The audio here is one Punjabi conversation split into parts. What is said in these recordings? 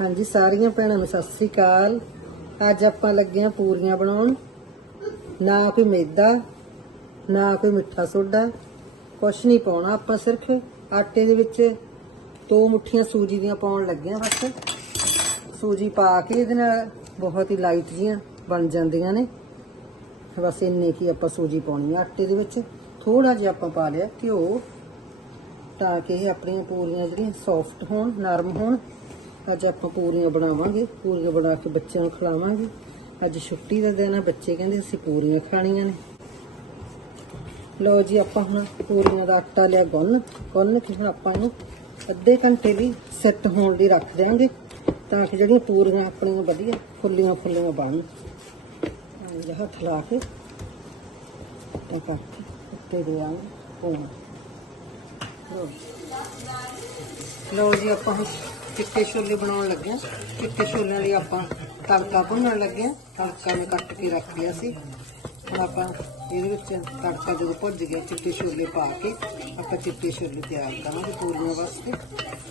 ਹਾਂਜੀ, ਸਾਰੀਆਂ ਭੈਣਾਂ ਨੂੰ ਸਤਿ ਸ੍ਰੀ ਅਕਾਲ। ਅੱਜ ਆਪਾਂ ਲੱਗੇ ਆ ਪੂਰੀਆਂ ਬਣਾਉਣ। ਨਾ ਕੋਈ ਮੈਦਾ, ਨਾ ਕੋਈ ਮਿੱਠਾ ਸੋਡਾ, ਕੁਛ ਨਹੀਂ ਪਾਉਣਾ ਆਪਾਂ ਸਿਰਫ। ਆਟੇ ਦੇ ਵਿੱਚ ਦੋ ਮੁੱਠੀਆਂ ਸੂਜੀ ਦੀਆਂ ਪਾਉਣ ਲੱਗੇ ਆ ਬਸ। ਸੂਜੀ ਪਾ ਕੇ ਇਹਦੇ ਨਾਲ ਬਹੁਤ ਹੀ ਲਾਈਟ ਜੀਆਂ ਬਣ ਜਾਂਦੀਆਂ ਨੇ। ਬਸ ਇੰਨੇ ਕੀ ਆਪਾਂ ਸੂਜੀ ਪਾਉਣੀ ਆ ਆਟੇ ਦੇ ਵਿੱਚ। ਥੋੜਾ ਜਿਹਾ ਆਪਾਂ ਪਾ ਲਿਆ ਘਿਓ, ਤਾਂ ਕਿ ਇਹ ਆਪਣੀਆਂ ਪੂਰੀਆਂ ਜਿਹੜੀਆਂ ਸੌਫਟ ਹੋਣ, ਨਰਮ ਹੋਣ। ਅੱਜ ਆਪਾਂ ਪੂਰੀਆਂ ਬਣਾਵਾਂਗੇ, ਪੂਰੀਆਂ ਬਣਾ ਕੇ ਬੱਚਿਆਂ ਨੂੰ ਖਿਲਾਵਾਂਗੇ। ਅੱਜ ਛੁੱਟੀ ਦਾ ਦਿਨ ਆ, ਬੱਚੇ ਕਹਿੰਦੇ ਅਸੀਂ ਪੂਰੀਆਂ ਖਾਣੀਆਂ ਨੇ। ਲਓ ਜੀ, ਆਪਾਂ ਹੁਣ ਪੂਰੀਆਂ ਦਾ ਆਟਾ ਲਿਆ ਗੁੰਨ। ਗੁੰਨ ਕੇ ਹੁਣ ਆਪਾਂ ਇਹਨੂੰ ਅੱਧੇ ਘੰਟੇ ਲਈ ਸੈੱਟ ਹੋਣ ਲਈ ਰੱਖ ਦਿਆਂਗੇ, ਤਾਂ ਕਿ ਜਿਹੜੀਆਂ ਪੂਰੀਆਂ ਆਪਣੀਆਂ ਵਧੀਆ ਫੁੱਲੀਆਂ ਫੁੱਲੀਆਂ ਬਣਨ। ਇਹ ਹੱਥ ਲਾ ਕੇ ਤਾਂ ਕਰਕੇ ਉੱਤੇ ਦੇ ਆਂਗੇ ਪੂਰੀਆਂ ਲਓ ਜੀ, ਆਪਾਂ ਚਿੱਟੇ ਛੋਲੇ ਬਣਾਉਣ ਲੱਗੇ ਹਾਂ। ਚਿੱਟੇ ਛੋਲਿਆਂ ਲਈ ਆਪਾਂ ਤੜਕਾ ਭੁੰਨਣ ਲੱਗੇ ਹਾਂ। ਤੜਕਾ ਮੈਂ ਕੱਟ ਕੇ ਰੱਖ ਲਿਆ ਸੀ। ਹੁਣ ਆਪਾਂ ਇਹਦੇ ਵਿੱਚ ਤੜਕਾ ਜਦੋਂ ਭੁੱਜ ਗਿਆ, ਚਿੱਟੇ ਛੋਲੇ ਪਾ ਕੇ ਆਪਾਂ ਚਿੱਟੇ ਛੋਲੇ ਤਿਆਰ ਕਰਾਂਗੇ ਪੂਰੀਆਂ ਵਾਸਤੇ।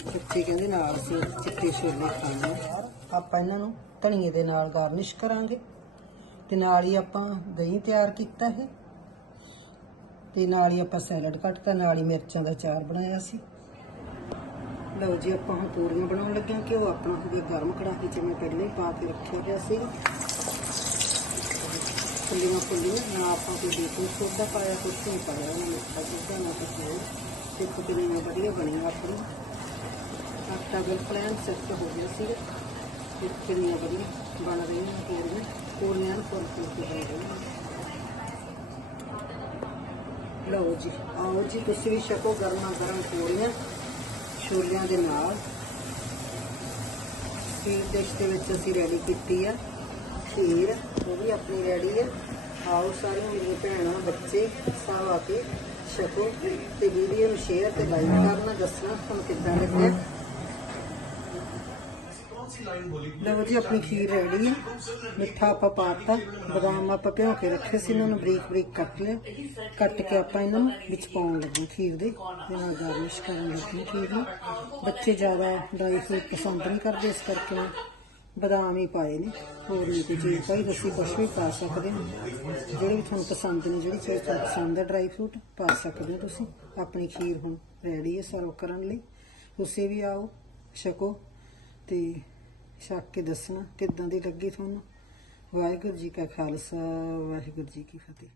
ਬੱਚੇ ਕਹਿੰਦੇ ਨਾਲ ਅਸੀਂ ਚਿੱਟੇ ਛੋਲੇ ਖਾਣੇ ਆ। ਆਪਾਂ ਇਹਨਾਂ ਨੂੰ ਧਨੀਏ ਦੇ ਨਾਲ ਗਾਰਨਿਸ਼ ਕਰਾਂਗੇ। ਤੇ ਨਾਲ ਹੀ ਆਪਾਂ ਦਹੀਂ ਤਿਆਰ ਕੀਤਾ ਹੈ। ਤੇ ਨਾਲ ਹੀ ਆਪਾਂ ਸੈਲਡ ਕੱਟਤਾ ਨਾਲ ਹੀ ਮਿਰਚਾਂ ਦਾ ਚਾਰ ਬਣਾਇਆ ਸੀ। ਲਓ ਜੀ, ਆਪਾਂ ਹੁਣ ਪੂਰੀਆਂ ਬਣਾਉਣ ਲੱਗੇ ਹਾਂ ਘਿਓ ਆਪਣਾ ਹੋ ਗਿਆ ਗਰਮ ਕੜਾਹੀ 'ਚ ਮੈਂ ਪਹਿਲਾਂ ਹੀ ਪਾ ਕੇ ਰੱਖਿਆ ਗਿਆ ਸੀ। ਫੁੱਲੀਆਂ ਫੁੱਲੀਆਂ ਨਾ ਆਪਾਂ ਕੋਈ ਬੇਕਿੰਗ ਸੋਡਾ ਪਾਇਆ ਕੁਛ ਨਹੀਂ ਪਾਇਆ ਨਾ ਮਿੱਠਾ ਸੋਡਾ ਨਾ ਕੁਛ ਹੋਰ ਦੇਖੋ ਕਿੰਨੀਆਂ ਵਧੀਆ ਬਣੀਆਂ ਆਪਣੀ ਆਟਾ ਬਿਲਕੁਲ ਐਨ ਸੈੱਟ ਹੋ ਗਿਆ ਸੀ। ਕਿੰਨੀਆਂ ਵਧੀਆ ਬਣ ਰਹੀਆਂ ਪੂਰੀਆਂ ਪੂਰੀਆਂ ਫੁੱਲ ਫੁੱਲ ਕੇ ਬਣ ਰਹੀਆਂ ਲਓ ਜੀ, ਆਓ ਜੀ, ਤੁਸੀਂ ਵੀ ਛਕੋ, ਗਰਮਾ ਗਰਮ ਪੂਰੀਆਂ ਛੋਲਿਆਂ ਦੇ ਨਾਲ। ਖੀਰ ਡਿਸ਼ ਦੇ ਵਿੱਚ ਅਸੀਂ ਰੈਡੀ ਕੀਤੀ ਆ। ਖੀਰ, ਉਹ ਵੀ ਆਪਣੀ ਰੈਡੀ ਹੈ ਆਓ ਸਾਰੀਆਂ ਮੇਰੀਆਂ ਭੈਣਾਂ, ਬੱਚੇ, ਸਭ ਆ ਕੇ ਛਕੋ। ਤੇ ਵੀਡੀਓ ਨੂੰ ਸ਼ੇਅਰ ਤੇ ਲਾਈਕ ਕਰਨਾ, ਦੱਸਣਾ, ਤੁਹਾਨੂੰ ਕਿੱਦਾਂ ਲੱਗਿਆ। ਲਓ ਜੀ, ਆਪਣੀ ਖੀਰ ਰੈਡੀ ਹੈ। ਮਿੱਠਾ ਆਪਾਂ ਪਾਤਾ, ਬਦਾਮ ਆਪਾਂ ਭਿਓ ਕੇ ਰੱਖੇ ਸੀ ਇਹਨਾਂ ਨੂੰ, ਬਰੀਕ ਬਰੀਕ ਕੱਟ ਲਿਆ ਕੱਟ ਕੇ ਆਪਾਂ ਇਹਨਾਂ ਨੂੰ ਵਿੱਚ ਪਾਉਣ ਲੱਗੇ ਖੀਰ ਦੇ। ਤੇ ਨਾਲ ਗਾਰਨਿਸ਼ ਕਰਨ ਲੱਗੇ ਖੀਰ ਨੂੰ। ਬੱਚੇ ਜ਼ਿਆਦਾ ਡਰਾਈ ਫਰੂਟ ਪਸੰਦ ਨਹੀਂ ਕਰਦੇ, ਇਸ ਕਰਕੇ ਮੈਂ ਬਦਾਮ ਹੀ ਪਾਏ ਨੇ। ਹੋਰ ਨਹੀਂ ਕੋਈ ਚੀਜ਼ ਪਾਈ ਤੁਸੀਂ ਕੁਛ ਵੀ ਪਾ ਸਕਦੇ ਹੋ। ਜਿਹੜੇ ਵੀ ਤੁਹਾਨੂੰ ਪਸੰਦ ਨੇ, ਜਿਹੜੀ ਚੀਜ਼ ਤੁਹਾਨੂੰ ਪਸੰਦ ਹੈ ਡਰਾਈ ਫਰੂਟ ਪਾ ਸਕਦੇ ਹੋ ਤੁਸੀਂ। ਆਪਣੀ ਖੀਰ ਹੁਣ ਰੈਡੀ ਹੈ, ਸਰਵ ਕਰਨ ਲਈ। ਤੁਸੀਂ ਵੀ ਆਓ, ਛਕੋ ਤੇ ਛੱਕ ਕੇ ਦੱਸਣਾ ਕਿੱਦਾਂ ਦੀ ਲੱਗੀ ਤੁਹਾਨੂੰ? ਵਾਹਿਗੁਰੂ ਜੀ ਕਾ ਖਾਲਸਾ, ਵਾਹਿਗੁਰੂ ਜੀ ਕੀ ਫਤਿਹ।